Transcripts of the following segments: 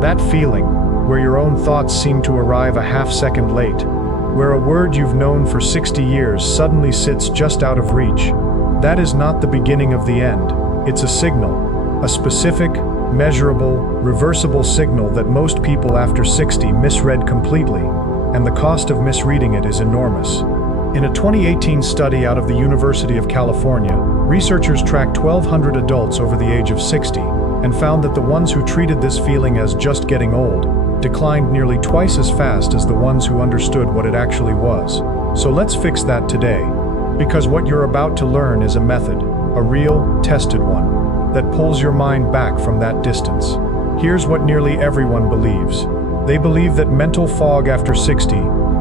That feeling, where your own thoughts seem to arrive a half-second late, where a word you've known for 60 years suddenly sits just out of reach, that is not the beginning of the end. It's a signal, a specific, measurable, reversible signal that most people after 60 misread completely, and the cost of misreading it is enormous. In a 2018 study out of the University of California, researchers tracked 1,200 adults over the age of 60 and found that the ones who treated this feeling as just getting old declined nearly twice as fast as the ones who understood what it actually was. So let's fix that today, because what you're about to learn is a method, a real, tested one, that pulls your mind back from that distance. Here's what nearly everyone believes. They believe that mental fog after 60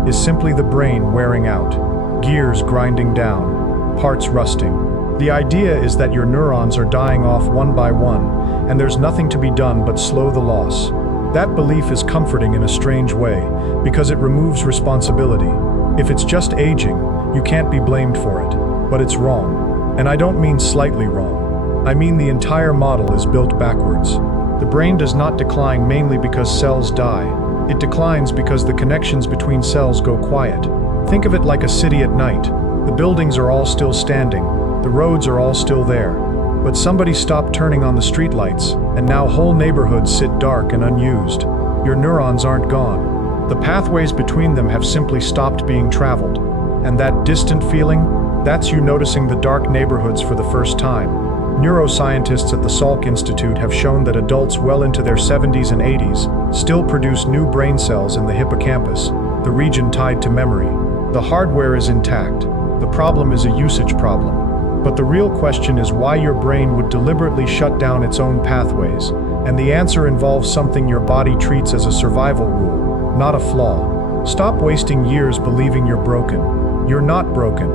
is simply the brain wearing out, gears grinding down, parts rusting. The idea is that your neurons are dying off one by one, and there's nothing to be done but slow the loss. That belief is comforting in a strange way, because it removes responsibility. If it's just aging, you can't be blamed for it. But it's wrong. And I don't mean slightly wrong. I mean the entire model is built backwards. The brain does not decline mainly because cells die. It declines because the connections between cells go quiet. Think of it like a city at night. The buildings are all still standing. The roads are all still there. But somebody stopped turning on the streetlights, and now whole neighborhoods sit dark and unused. Your neurons aren't gone. The pathways between them have simply stopped being traveled. And that distant feeling, that's you noticing the dark neighborhoods for the first time. Neuroscientists at the Salk Institute have shown that adults well into their 70s and 80s still produce new brain cells in the hippocampus, the region tied to memory. The hardware is intact. The problem is a usage problem. But the real question is why your brain would deliberately shut down its own pathways, and the answer involves something your body treats as a survival rule, not a flaw. Stop wasting years believing you're broken. You're not broken.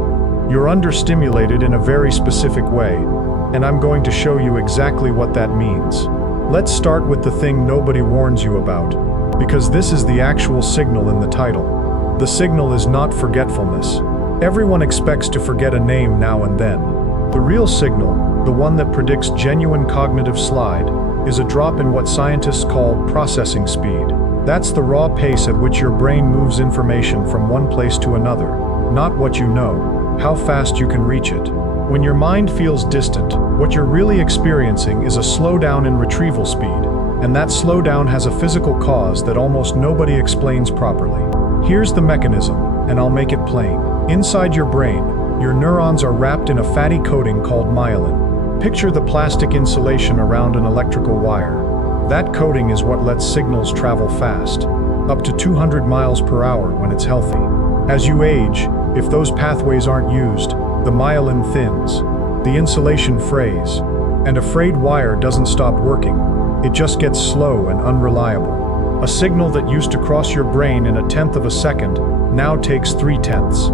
You're understimulated in a very specific way, and I'm going to show you exactly what that means. Let's start with the thing nobody warns you about, because this is the actual signal in the title. The signal is not forgetfulness. Everyone expects to forget a name now and then. The real signal, the one that predicts genuine cognitive slide, is a drop in what scientists call processing speed. That's the raw pace at which your brain moves information from one place to another, not what you know, how fast you can reach it. When your mind feels distant, what you're really experiencing is a slowdown in retrieval speed, and that slowdown has a physical cause that almost nobody explains properly. Here's the mechanism, and I'll make it plain. Inside your brain, your neurons are wrapped in a fatty coating called myelin. Picture the plastic insulation around an electrical wire. That coating is what lets signals travel fast, up to 200 miles per hour when it's healthy. As you age, if those pathways aren't used, the myelin thins, the insulation frays, and a frayed wire doesn't stop working. It just gets slow and unreliable. A signal that used to cross your brain in 1/10 of a second now takes 3/10.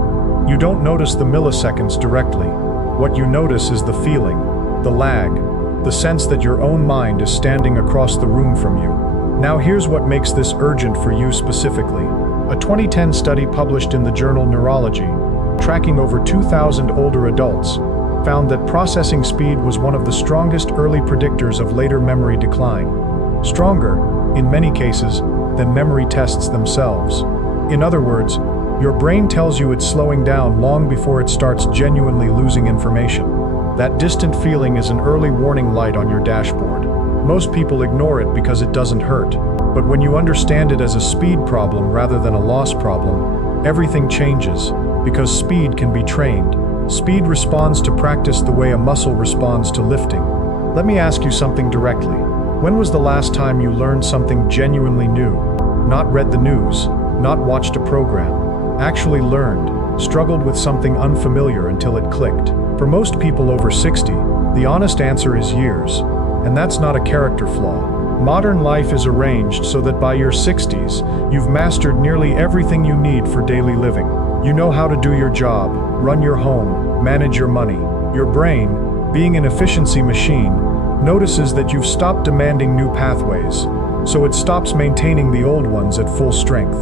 You don't notice the milliseconds directly. What you notice is the feeling, the lag, the sense that your own mind is standing across the room from you. Now here's what makes this urgent for you specifically. A 2010 study published in the journal Neurology, tracking over 2,000 older adults, found that processing speed was one of the strongest early predictors of later memory decline. Stronger, in many cases, than memory tests themselves. In other words, your brain tells you it's slowing down long before it starts genuinely losing information. That distant feeling is an early warning light on your dashboard. Most people ignore it because it doesn't hurt. But when you understand it as a speed problem rather than a loss problem, everything changes, because speed can be trained. Speed responds to practice the way a muscle responds to lifting. Let me ask you something directly. When was the last time you learned something genuinely new? Not read the news, not watched a program. Actually learned, struggled with something unfamiliar until it clicked. For most people over 60, the honest answer is years, and that's not a character flaw. Modern life is arranged so that by your 60s, you've mastered nearly everything you need for daily living. You know how to do your job, run your home, manage your money. Your brain, being an efficiency machine, notices that you've stopped demanding new pathways, so it stops maintaining the old ones at full strength.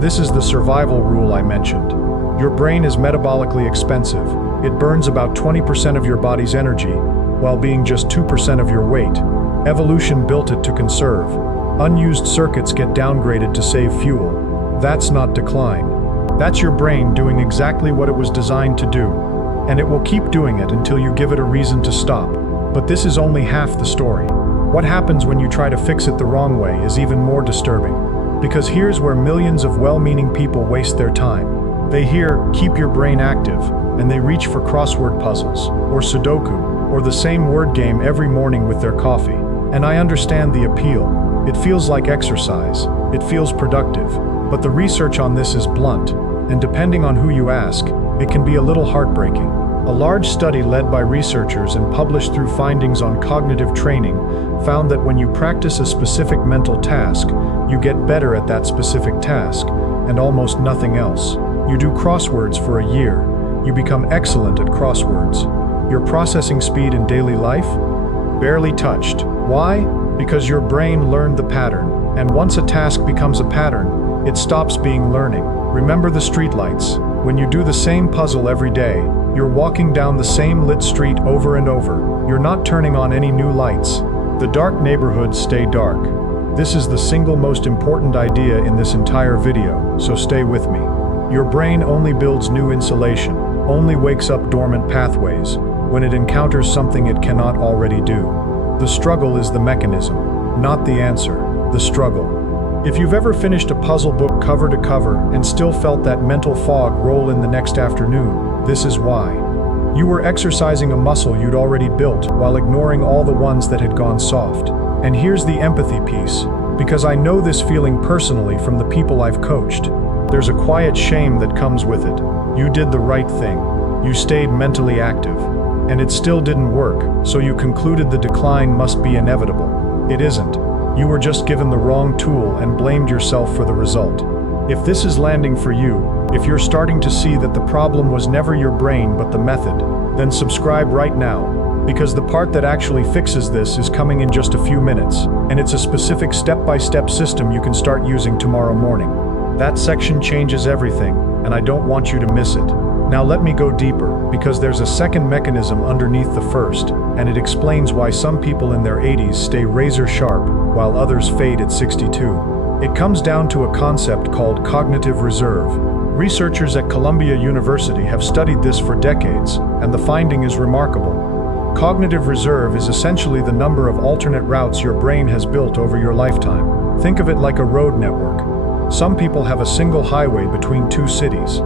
This is the survival rule I mentioned. Your brain is metabolically expensive. It burns about 20% of your body's energy, while being just 2% of your weight. Evolution built it to conserve. Unused circuits get downgraded to save fuel. That's not decline. That's your brain doing exactly what it was designed to do. And it will keep doing it until you give it a reason to stop. But this is only half the story. What happens when you try to fix it the wrong way is even more disturbing. Because here's where millions of well-meaning people waste their time. They hear, keep your brain active, and they reach for crossword puzzles, or Sudoku, or the same word game every morning with their coffee. And I understand the appeal. It feels like exercise. It feels productive. But the research on this is blunt, and depending on who you ask, it can be a little heartbreaking. A large study led by researchers and published through findings on cognitive training found that when you practice a specific mental task, you get better at that specific task, and almost nothing else. You do crosswords for a year, you become excellent at crosswords. Your processing speed in daily life? Barely touched. Why? Because your brain learned the pattern, and once a task becomes a pattern, it stops being learning. Remember the streetlights. When you do the same puzzle every day, you're walking down the same lit street over and over. You're not turning on any new lights. The dark neighborhoods stay dark. This is the single most important idea in this entire video, so stay with me. Your brain only builds new insulation, only wakes up dormant pathways, when it encounters something it cannot already do. The struggle is the mechanism, not the answer, the struggle. If you've ever finished a puzzle book cover to cover and still felt that mental fog roll in the next afternoon, this is why. You were exercising a muscle you'd already built while ignoring all the ones that had gone soft. And here's the empathy piece, because I know this feeling personally from the people I've coached. There's a quiet shame that comes with it. You did the right thing. You stayed mentally active. And it still didn't work, so you concluded the decline must be inevitable. It isn't. You were just given the wrong tool and blamed yourself for the result. If this is landing for you, if you're starting to see that the problem was never your brain but the method, then subscribe right now, because the part that actually fixes this is coming in just a few minutes, and it's a specific step-by-step system you can start using tomorrow morning. That section changes everything, and I don't want you to miss it. Now let me go deeper, because there's a second mechanism underneath the first, and it explains why some people in their 80s stay razor sharp, while others fade at 62. It comes down to a concept called cognitive reserve. Researchers at Columbia University have studied this for decades, and the finding is remarkable. Cognitive reserve is essentially the number of alternate routes your brain has built over your lifetime. Think of it like a road network. Some people have a single highway between two cities.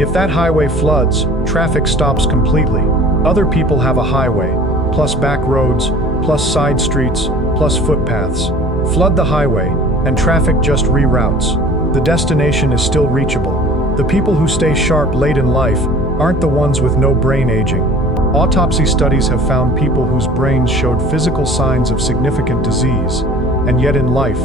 If that highway floods, traffic stops completely. Other people have a highway, plus back roads, plus side streets, plus footpaths. Flood the highway, and traffic just reroutes. The destination is still reachable. The people who stay sharp late in life aren't the ones with no brain aging. Autopsy studies have found people whose brains showed physical signs of significant disease, and yet in life,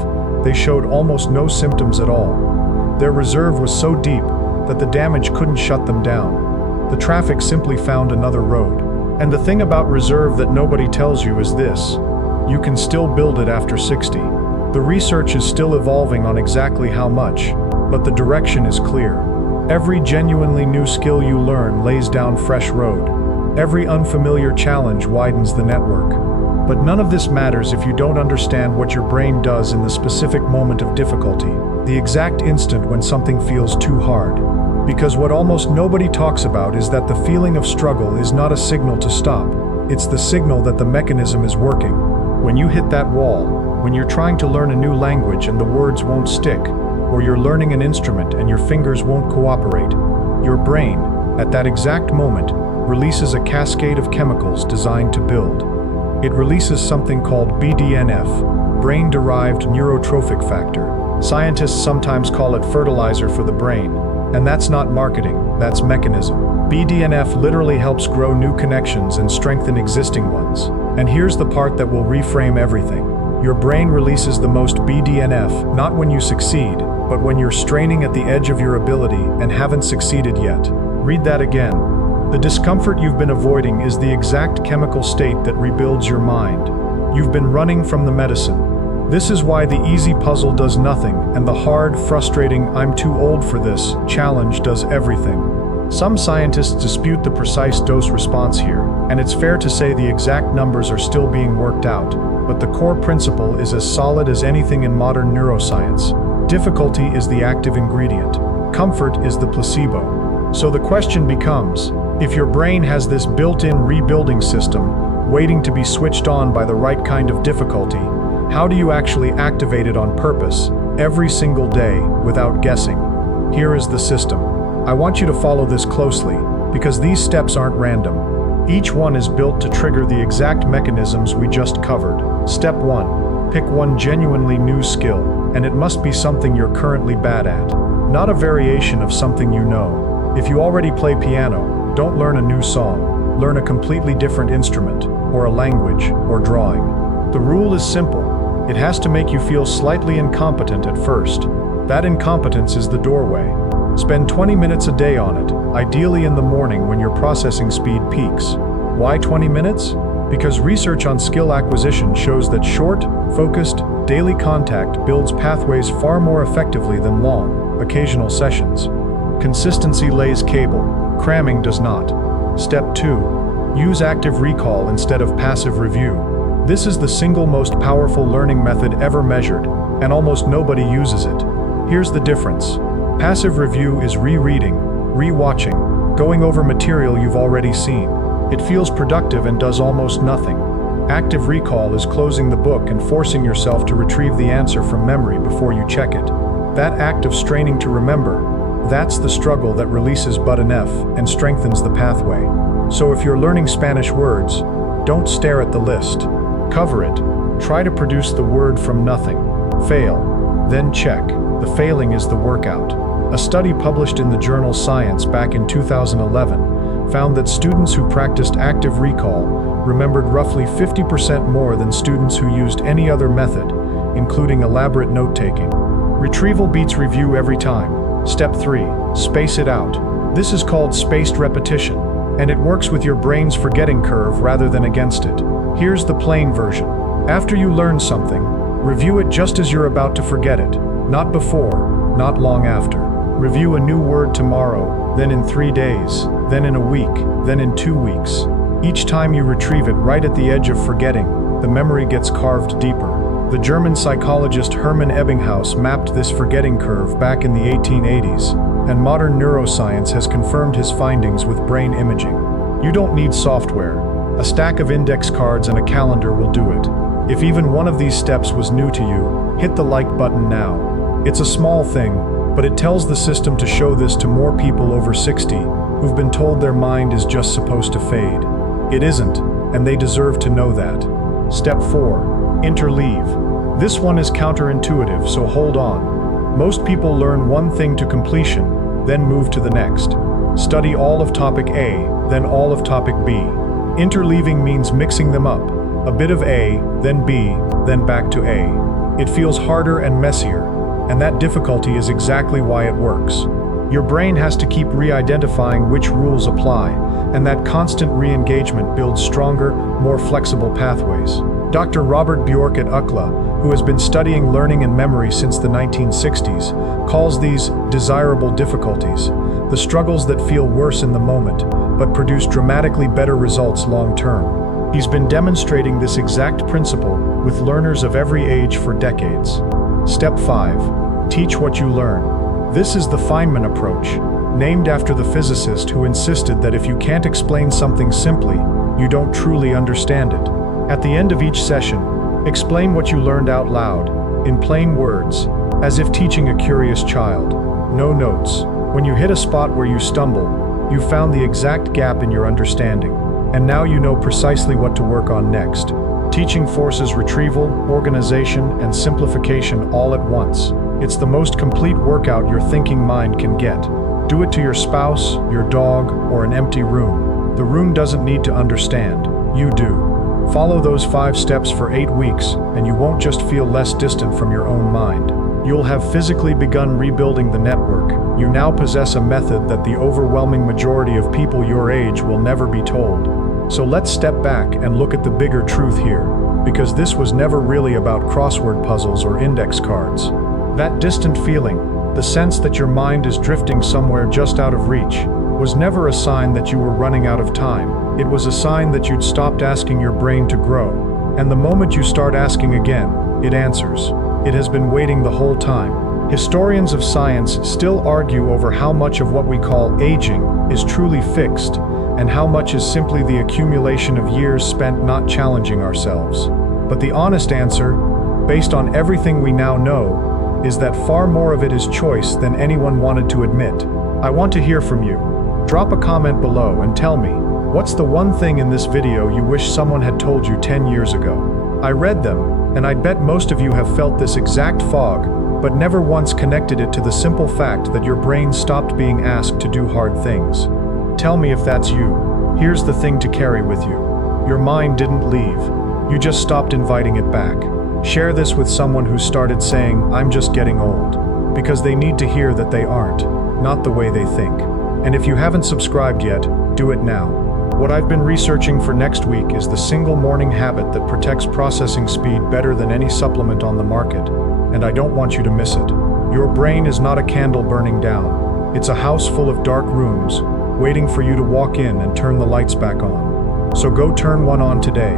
they showed almost no symptoms at all. Their reserve was so deep that the damage couldn't shut them down. The traffic simply found another road. And the thing about reserve that nobody tells you is this: you can still build it after 60. The research is still evolving on exactly how much, but the direction is clear. Every genuinely new skill you learn lays down fresh road. Every unfamiliar challenge widens the network. But none of this matters if you don't understand what your brain does in the specific moment of difficulty, the exact instant when something feels too hard. Because what almost nobody talks about is that the feeling of struggle is not a signal to stop. It's the signal that the mechanism is working. When you hit that wall, when you're trying to learn a new language and the words won't stick, or you're learning an instrument and your fingers won't cooperate, your brain, at that exact moment, releases a cascade of chemicals designed to build. It releases something called BDNF, brain-derived neurotrophic factor. Scientists sometimes call it fertilizer for the brain. And that's not marketing, that's mechanism. BDNF literally helps grow new connections and strengthen existing ones. And here's the part that will reframe everything. Your brain releases the most BDNF, not when you succeed, but when you're straining at the edge of your ability and haven't succeeded yet. Read that again. The discomfort you've been avoiding is the exact chemical state that rebuilds your mind. You've been running from the medicine. This is why the easy puzzle does nothing, and the hard, frustrating, "I'm too old for this" challenge does everything. Some scientists dispute the precise dose response here, and it's fair to say the exact numbers are still being worked out. but the core principle is as solid as anything in modern neuroscience. Difficulty is the active ingredient. Comfort is the placebo. So the question becomes, if your brain has this built-in rebuilding system waiting to be switched on by the right kind of difficulty, how do you actually activate it on purpose, every single day, without guessing? Here is the system. I want you to follow this closely, because these steps aren't random. Each one is built to trigger the exact mechanisms we just covered. Step 1. Pick one genuinely new skill, and it must be something you're currently bad at, not a variation of something you know. If you already play piano, don't learn a new song. Learn a completely different instrument, or a language, or drawing. The rule is simple. It has to make you feel slightly incompetent at first. That incompetence is the doorway. Spend 20 minutes a day on it, ideally in the morning when your processing speed peaks. Why 20 minutes? Because research on skill acquisition shows that short, focused, daily contact builds pathways far more effectively than long, occasional sessions. Consistency lays cable, cramming does not. Step 2. Use active recall instead of passive review. This is the single most powerful learning method ever measured, and almost nobody uses it. Here's the difference. Passive review is rereading, rewatching, going over material you've already seen. It feels productive and does almost nothing. Active recall is closing the book and forcing yourself to retrieve the answer from memory before you check it. That act of straining to remember, that's the struggle that releases BDNF and strengthens the pathway. So if you're learning Spanish words, don't stare at the list. Cover it. Try to produce the word from nothing. Fail. Then check. The failing is the workout. A study published in the journal Science back in 2011 found that students who practiced active recall remembered roughly 50% more than students who used any other method, including elaborate note-taking. Retrieval beats review every time. Step 3. Space it out. This is called spaced repetition, and it works with your brain's forgetting curve rather than against it. Here's the plain version. After you learn something, review it just as you're about to forget it. Not before, not long after. Review a new word tomorrow, then in 3 days, then in a week, then in 2 weeks. Each time you retrieve it right at the edge of forgetting, the memory gets carved deeper. The German psychologist Hermann Ebbinghaus mapped this forgetting curve back in the 1880s, and modern neuroscience has confirmed his findings with brain imaging. You don't need software. A stack of index cards and a calendar will do it. If even one of these steps was new to you, hit the like button now. It's a small thing, but it tells the system to show this to more people over 60 who've been told their mind is just supposed to fade. It isn't, and they deserve to know that. Step 4. Interleave. This one is counterintuitive, so hold on. Most people learn one thing to completion, then move to the next. Study all of topic A, then all of topic B. Interleaving means mixing them up. A bit of A, then B, then back to A. It feels harder and messier, and that difficulty is exactly why it works. Your brain has to keep re-identifying which rules apply, and that constant re-engagement builds stronger, more flexible pathways. Dr. Robert Bjork at UCLA, who has been studying learning and memory since the 1960s, calls these desirable difficulties, the struggles that feel worse in the moment, but produce dramatically better results long-term. He's been demonstrating this exact principle with learners of every age for decades. Step 5. Teach what you learn. This is the Feynman approach, named after the physicist who insisted that if you can't explain something simply, you don't truly understand it. At the end of each session, explain what you learned out loud, in plain words, as if teaching a curious child. No notes. When you hit a spot where you stumble, you found the exact gap in your understanding, and now you know precisely what to work on next. Teaching forces retrieval, organization, and simplification all at once. It's the most complete workout your thinking mind can get. Do it to your spouse, your dog, or an empty room. The room doesn't need to understand. You do. Follow those 5 steps for 8 weeks, and you won't just feel less distant from your own mind. You'll have physically begun rebuilding the network. You now possess a method that the overwhelming majority of people your age will never be told. So let's step back and look at the bigger truth here, because this was never really about crossword puzzles or index cards. That distant feeling, the sense that your mind is drifting somewhere just out of reach, was never a sign that you were running out of time. It was a sign that you'd stopped asking your brain to grow. And the moment you start asking again, it answers. It has been waiting the whole time. Historians of science still argue over how much of what we call aging is truly fixed, and how much is simply the accumulation of years spent not challenging ourselves. But the honest answer, based on everything we now know, is that far more of it is choice than anyone wanted to admit. I want to hear from you. Drop a comment below and tell me, what's the one thing in this video you wish someone had told you 10 years ago? I read them, and I'd bet most of you have felt this exact fog, but never once connected it to the simple fact that your brain stopped being asked to do hard things. Tell me if that's you. Here's the thing to carry with you. Your mind didn't leave. You just stopped inviting it back. Share this with someone who started saying, "I'm just getting old," because they need to hear that they aren't, not the way they think. And if you haven't subscribed yet, do it now. What I've been researching for next week is the single morning habit that protects processing speed better than any supplement on the market, and I don't want you to miss it. Your brain is not a candle burning down. It's a house full of dark rooms, waiting for you to walk in and turn the lights back on. So go turn one on today.